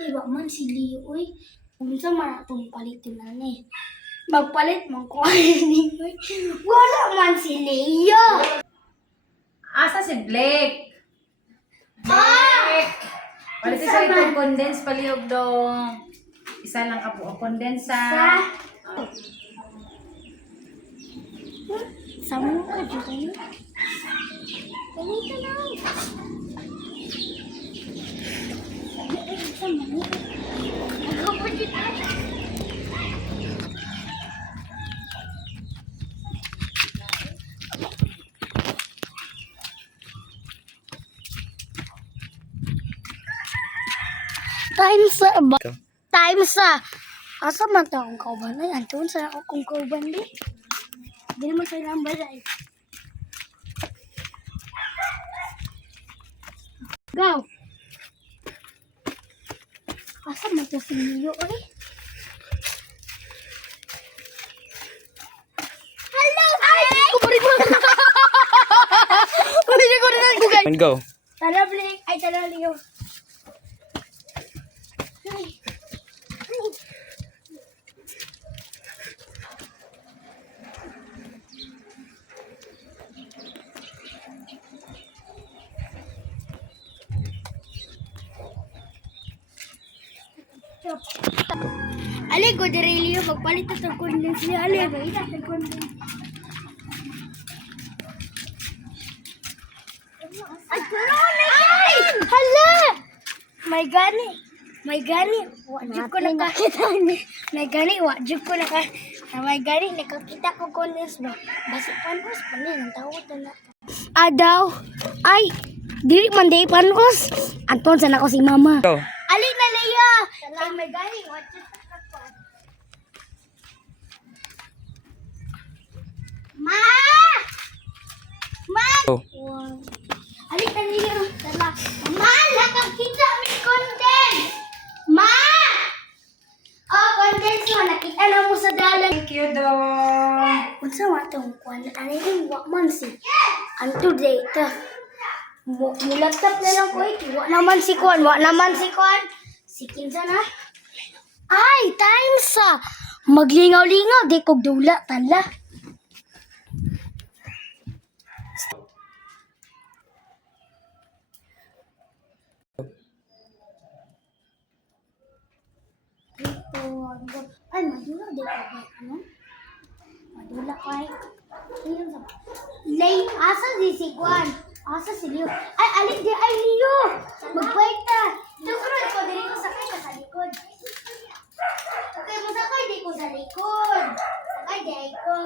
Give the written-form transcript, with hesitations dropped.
Iba man si Leo, uy. Unsa man atong palitin na ni. Magpalit man ko ni uy. Wala man si Leo. Asa si Blake? Blake! Palit sa itong condense palihog dong. Isa lang ka po. Condense sa... Sama ka dyan kayo. Palitan na. Sama mo. Nagkapalit na. Times sa asa man taong kauban ay anton sa ako kung kauban di. Di naman sa ilang balay. Go. Asa man to si Leo ay? Hello! Ay! Kumarin mo! Hindi ko na nagugay. And go. Tara, Blake. Ay, tara, Leo. Ay. Ay. Ali, ko dire Leo. Magpalit na sa condense niya. Ali, may ina sa condense. Ay, ay! Hala! May gani. May gani. Wajib ko nakakita ni. May gani. Wajib ko nakakita. May gani. Nakakita ko condense ba? Basi panos. Panin. Ang tawag na. Adaw. Ay! Dili man day panos. Anton, sana ko si mama. Go. Ali na Lea. Ay, may gani. Wajib ko. Ma! Ma! Go. Wow. Ali na Lea. Tala. Ma! Nakakita may condense. Ma! Oh, condense mo. Nakita na mo sa dalan. Thank you, dong. Unsa wa tong kwan? Ano yung wa man si? Anto data. Mulaptap na lang ko ito. Wa naman si kwan. Wa naman si kwan. Si kinsa na? Ay, time sa. Maglingaw-lingaw. Di kog dula. Tala. Ay, madula. Di ko ba? Ano? Madula ko ay. Lay, asa si Kwan? Asa si Leo? Ay, alik di ay Leo! Magbait ka! Tukrod ko, dili ko sakay ka sa likod. Okay, mo sakay, di ko sa likod. Sakay, di ay ko.